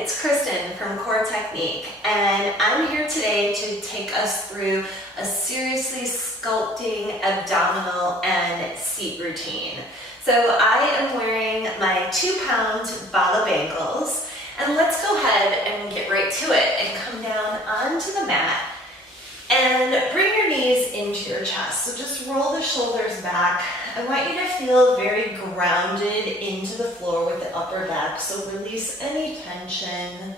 it's Kristen from Core Technique, and I'm here today to take us through a seriously sculpting abdominal and seat routine. So I am wearing my 2-pound Bala bangles, and let's go ahead and get right to it and come down onto the mat and bring your knees into your chest. So just roll the shoulders back. I want you to feel very grounded into the floor with the upper back, so release any tension.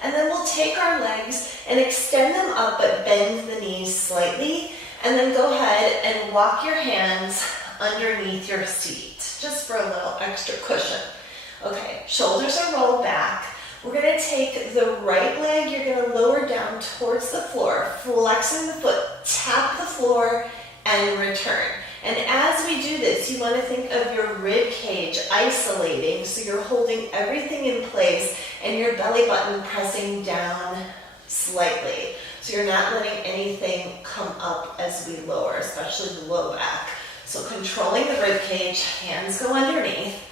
And then we'll take our legs and extend them up, but bend the knees slightly. And then go ahead and walk your hands underneath your seat, just for a little extra cushion. Okay, shoulders are rolled back. We're gonna take the right leg, you're gonna lower down towards the floor, flexing the foot, tap the floor, and return. And as we do this, you wanna think of your rib cage isolating, so you're holding everything in place and your belly button pressing down slightly. So you're not letting anything come up as we lower, especially the low back. So controlling the rib cage, hands go underneath.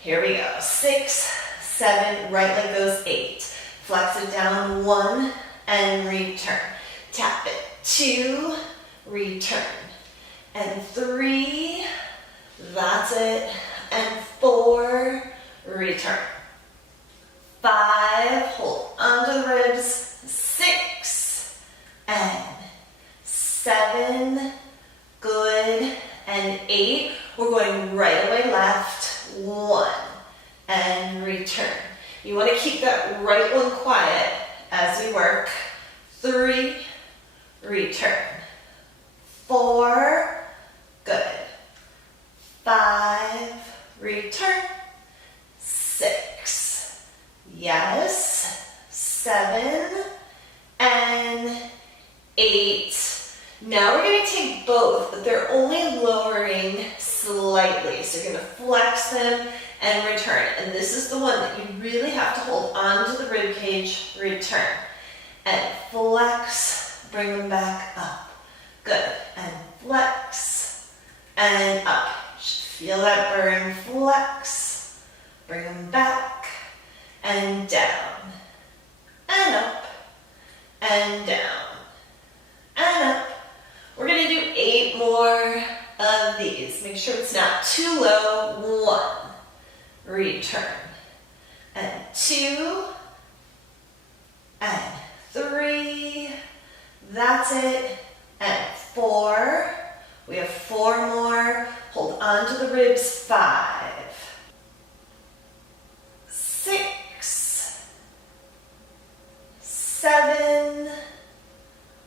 Here we go, 6, 7, right leg goes 8. Flex it down, 1, and return. Tap it, 2, return. And 3, that's it. And 4, return. 5, hold onto the ribs. 6, and 7, good. And 8, we're going right away left. 1, and return. You want to keep that right one quiet as we work. 3, return. 4, good. 5, return. 6, yes. 7, and 8. Now we're going to take both, but they're only lowering slightly. So you're going to flex them and return. And this is the one that you really have to hold onto the rib cage, return. And flex, bring them back up. Good. And flex, and up. Feel that burn, flex, bring them back, and down, and up, and down, and up. We're gonna do 8 more of these. Make sure it's not too low. 1, return, and 2, and 3, that's it, and 4, we have 4 more, hold on to the ribs, 5, 6, 7,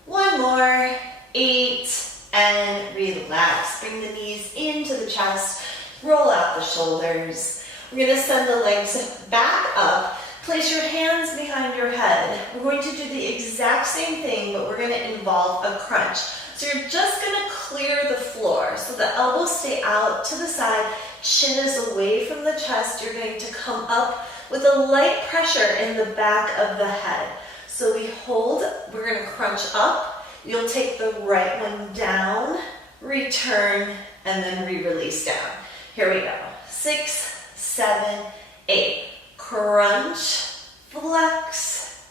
1 more, 8, and relax. Bring the knees into the chest, roll out the shoulders. We're going to send the legs back up. Place your hands behind your head. We're going to do the exact same thing, but we're going to involve a crunch. So you're just going to clear the floor. So the elbows stay out to the side, chin is away from the chest. You're going to come up with a light pressure in the back of the head. So we hold, we're going to crunch up. You'll take the right one down, return, and then re-release down. Here we go. 6, 7, 8. Crunch, flex,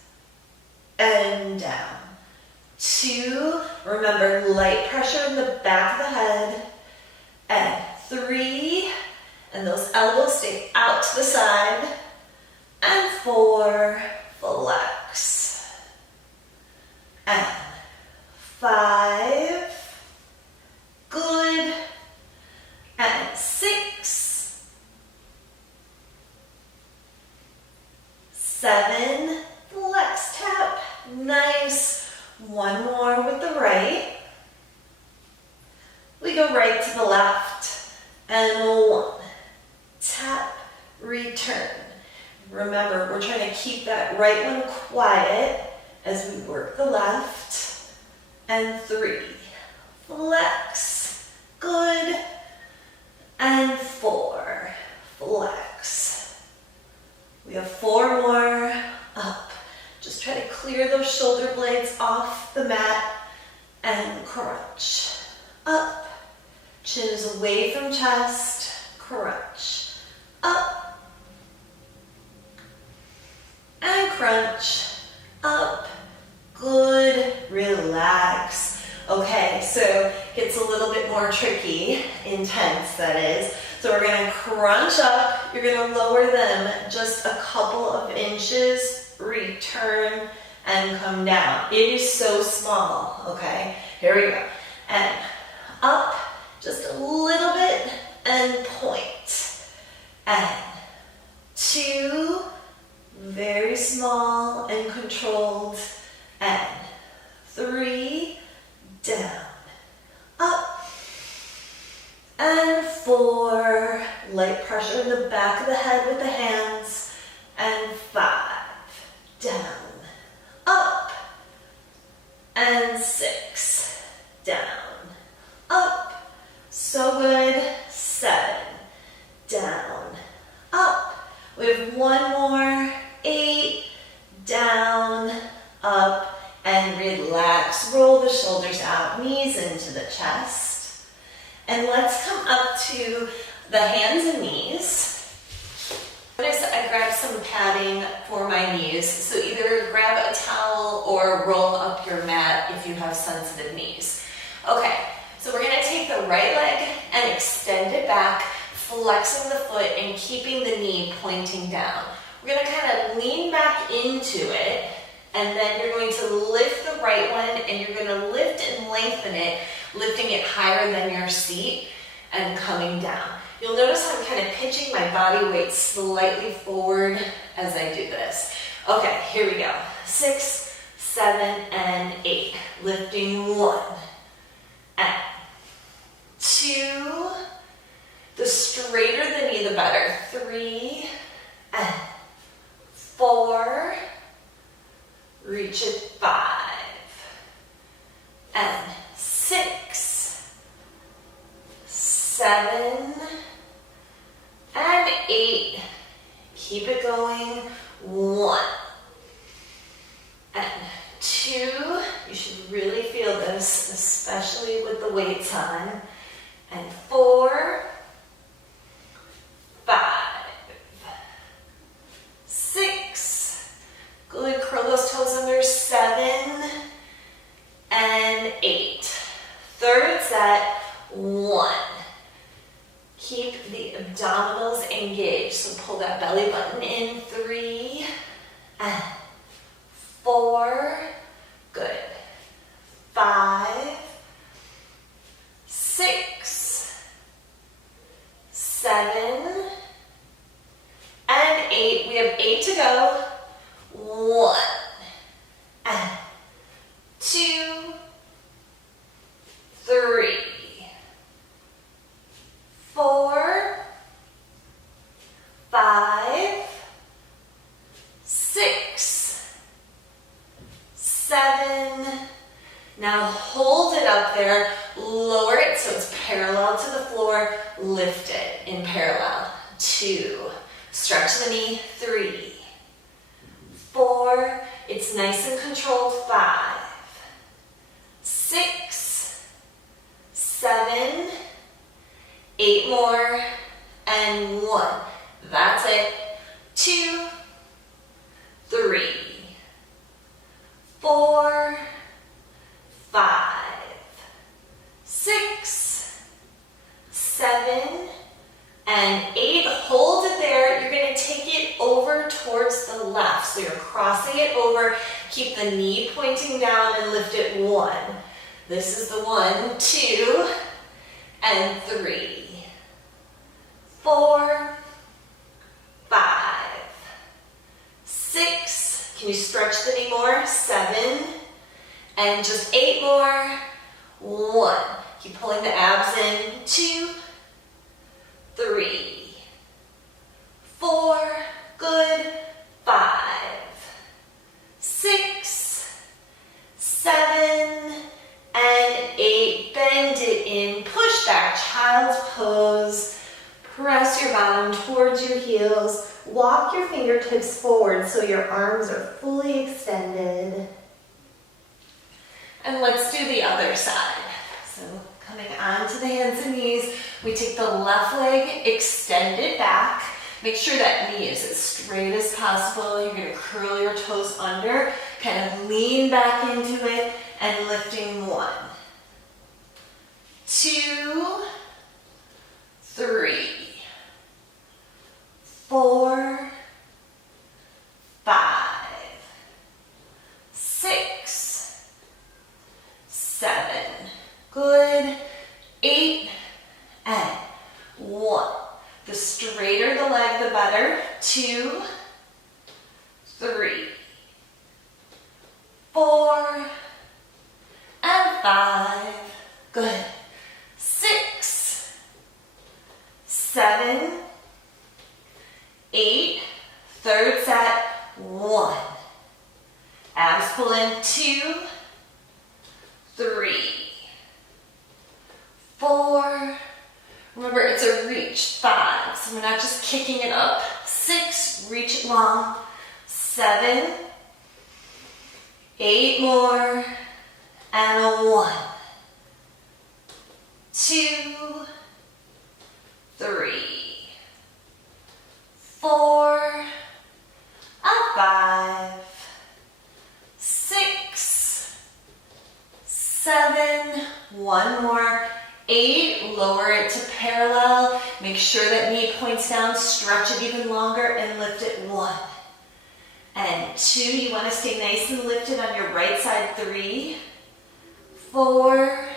and down. 2, remember light pressure in the back of the head. And 3, and those elbows stay out to the side. And 4, flex. And 5, good. And 6, 7, flex, tap, nice. 1 more with the right. We go right to the left, and 1, tap, return. Remember, we're trying to keep that right one quiet as we work the left, and 3, flex, good, and 4, flex. We have 4 more, up. Just try to clear those shoulder blades off the mat and crunch. Up, chin is away from chest, crunch. Up, and crunch. crunch, up, good, relax. Okay, so gets a little bit more tricky, intense that is. So we're gonna crunch up, you're gonna lower them just a couple of inches, return and come down. It is so small, okay? Here we go. And up just a little bit and point. And 2, very small and controlled. And 3, down, up. And 4, light pressure in the back of the head with the hands. And 5, down, up. And 6, down, up. So good. 7, down, up. We have one more. 8, down, up, and relax. Roll the shoulders out, knees into the chest. And let's come up to the hands and knees. Notice I grabbed some padding for my knees. So either grab a towel or roll up your mat if you have sensitive knees. Okay, so we're gonna take the right leg and extend it back, flexing the foot and keeping the knee pointing down. We're gonna kind of lean back into it, and then you're going to lift the right one, and you're gonna lift and lengthen it, lifting it higher than your seat and coming down. You'll notice I'm kind of pitching my body weight slightly forward as I do this. Okay, here we go. 6, 7, and 8. Lifting 1, and 2. The straighter the knee, the better. 3, and 4. Reach it. 5, and 6, 7, and 8. Keep it going. 1, and 2. You should really feel this, especially with the weights on. And 4, 5, 6. Good. Curl those toes under. 7, and 8. Third set. 1. Keep the abdominals engaged. So pull that belly button in. 3, and 4. Good. 5, 6, 7, and 8. We have 8 to go. 1, and 2, 3, 4, 5, 6, 7. Now hold it up there, lower it so it's parallel to the floor, lift it in parallel. 2, stretch the knee. 3, 4, it's nice and controlled. 5, 6, 7, 8 more, and 1. That's it. 2, 3, 4, 5, 6, 7, and 8. Hold it there. You're going to take it over towards the left. So you're crossing it over. Keep the knee pointing down and lift it. 1. This is the 1, 2, and 3, 4, 5, 6. Can you stretch the knee more? 7, and just 8 more. 1. Keep pulling the abs in. 2, 3, 4. Good. 5, 6, 7, and 8. Bend it in. Push back. Child's pose. Press your bottom towards your heels. Walk your fingertips forward so your arms are fully extended. And let's do the other side. So coming onto the hands and knees, we take the left leg, extend it back. Make sure that knee is as straight as possible. You're gonna curl your toes under, kind of lean back into it, and lifting 1, 2, 3, 4, 5, 6, 7, good, 8, and 1. The straighter the leg, the better. 2, 3, 4, and 5, good. 6, 7, 8, third set, 1. Abs pull in, 2, 3, 4, remember it's a reach, 5, so we're not just kicking it up. 6, reach it long. 7, 8 more, and a 1, 2, 3, 4, and 5, 6, 7, 1 more, 8, lower it to parallel. Make sure that knee points down, stretch it even longer, and lift it. 1. And 2, you want to stay nice and lifted on your right side. 3, 4,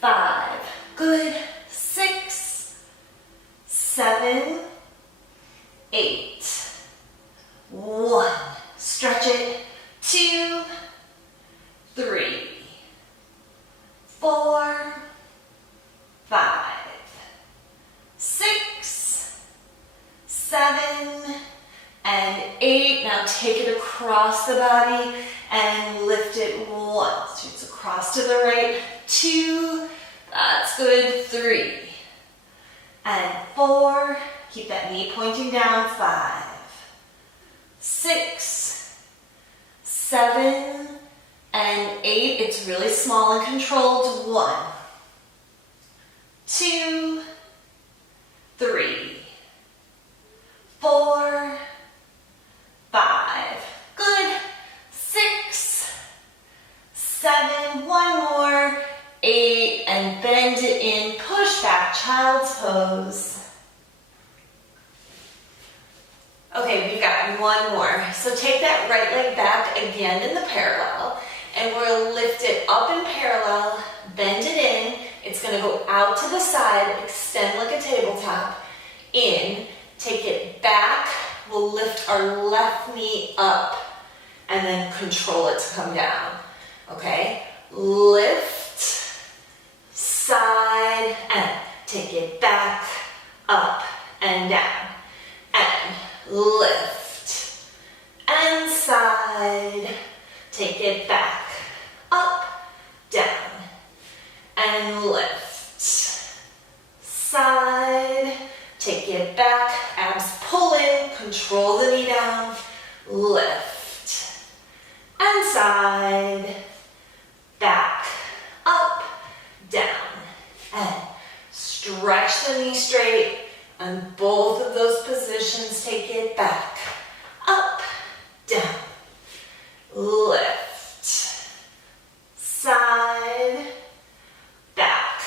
5, good. 6, 7, 8, 1. Stretch it. 2, 3, 4, 5, 6, 7, and 8. Now take it across the body and lift it 1. So it's across to the right. 2, that's good. 3, and 4. Keep that knee pointing down. 5, 6, 7, and 8. It's really small and controlled. 1, 2, 3, 4, 5, good. 6, 7, 1 more, 8, and bend it in, push back, child's pose. Okay, we've got 1 more. So take that right leg back again in the parallel, and we'll lift it up in parallel, bend it in. It's going to go out to the side, extend like a tabletop, in, take it back. We'll lift our left knee up and then control it to come down. Okay? Lift, side, and take it back, up, and down. And lift, and side, take it back, up, down. And lift, side, take it back, abs pull in, control the knee down, lift, and side, back, up, down, and stretch the knee straight, and both of those positions take it back, up, down, lift, side, back,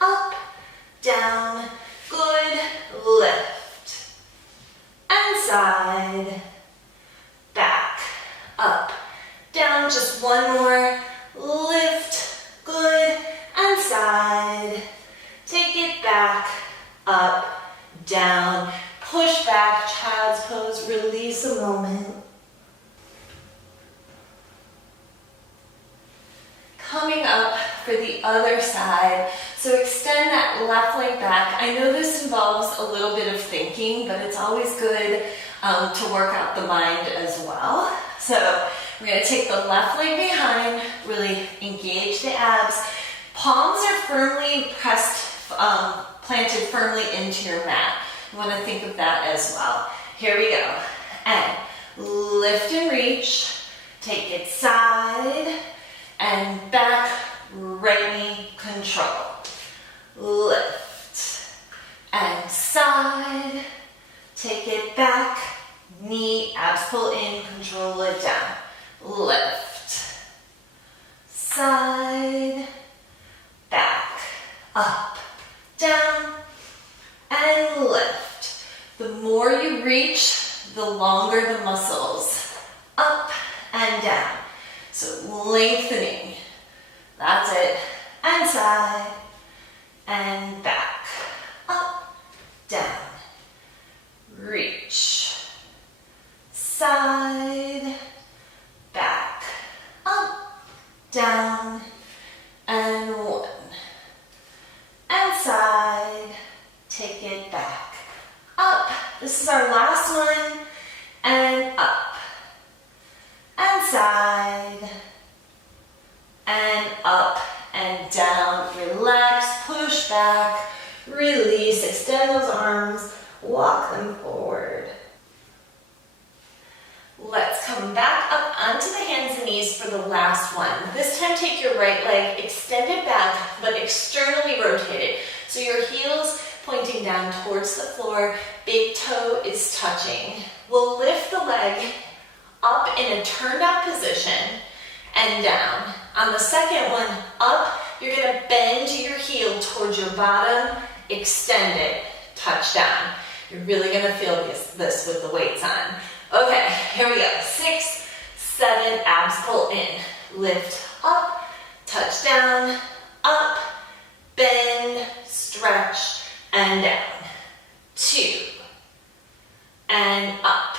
up, down, good, lift, and side, back, up, down, just 1 more, lift, good, and side, take it back, up, down, push back, child's pose, release a moment. Coming up for the other side, so extend that left leg back. I know this involves a little bit of thinking, but it's always good to work out the mind as well. So we're going to take the left leg behind, really engage the abs. Palms are firmly pressed, planted firmly into your mat. You want to think of that as well. Here we go. And lift and reach. Take it side and back, right knee control. Lift and side, take it back, knee, abs pull in, control it down. Lift, side, back, up, down, and lift. The more you reach, the longer the muscles, up and down. So lengthening, that's it, and side, and back, up, down, reach, side, back, up, down, and one, and side, take it back, up, this is our last one, and up, and side, and up, and down, relax, push back, release, extend those arms, walk them forward. Let's come back up onto the hands and knees for the last one. This time take your right leg, extend it back, but externally rotate it. So your heels pointing down towards the floor, big toe is touching. We'll lift the leg up in a turned out position and down. On the second one, up, you're gonna bend your heel towards your bottom, extend it, touch down. You're really gonna feel this with the weights on. Okay, here we go. 6, 7, abs pull in. Lift up, touch down, up, bend, stretch, and down. 2, and up,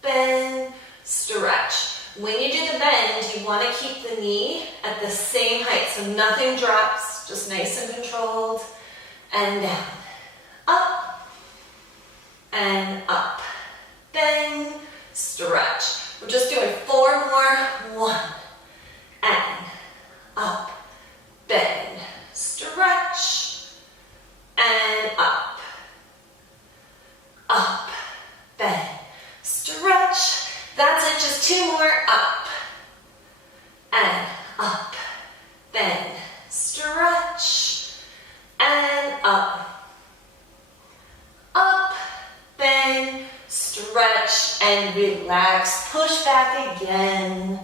bend, stretch. When you do the bend, you want to keep the knee at the same height, so nothing drops, just nice and controlled, and down, up, and up, bend, stretch. We're just doing 4 more, 1, and up, bend, stretch, and up, bend, stretch. That's it, just 2 more, up, and up, bend, stretch, and up, bend, stretch, and relax, push back again.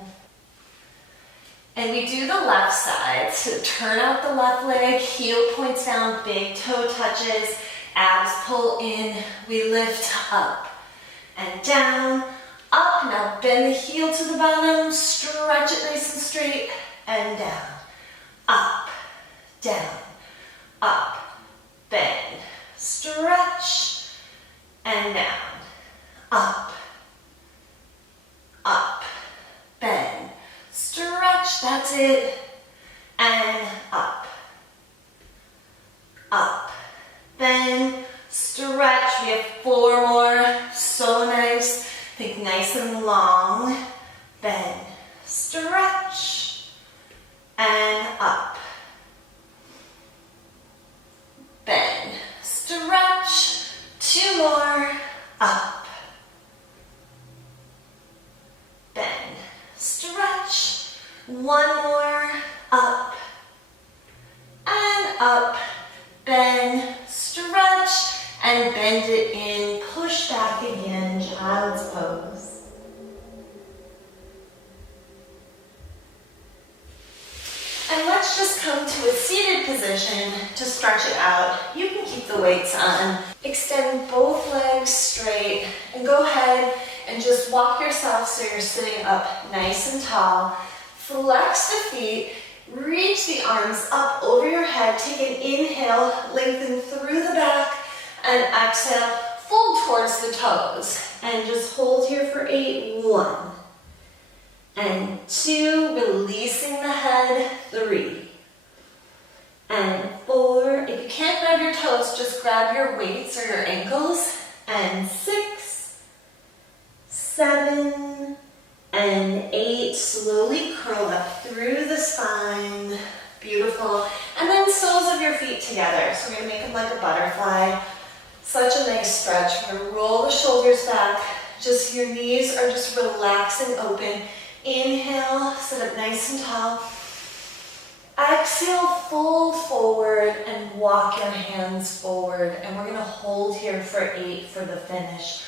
And we do the left side, so turn out the left leg, heel points down, big toe touches, abs pull in, we lift up and down, up, now bend the heel to the bottom, stretch it nice and straight, and down, up, bend, stretch, and down, up, bend, stretch, that's it, and up, bend, stretch, we have 4 more, so nice. Think nice and long, bend, stretch, and up, bend, stretch, 2 more, up, bend, stretch, 1 more, up, and up, bend, stretch, and bend it in, push back again, child's pose. And let's just come to a seated position to stretch it out. You can keep the weights on. Extend both legs straight and go ahead and just walk yourself so you're sitting up nice and tall. Flex the feet, reach the arms up over your head, take an inhale, lengthen through the back, and exhale, fold towards the toes. And just hold here for 8, 1, and 2, releasing the head, 3, and 4. If you can't grab your toes, just grab your weights or your ankles, and 6, 7, and 8. Slowly curl up through the spine, beautiful. And then soles of your feet together, so we're gonna make them like a butterfly. Such a nice stretch. We're gonna roll the shoulders back. Just your knees are just relaxing open. Inhale, sit up nice and tall. Exhale, fold forward and walk your hands forward. And we're gonna hold here for 8 for the finish.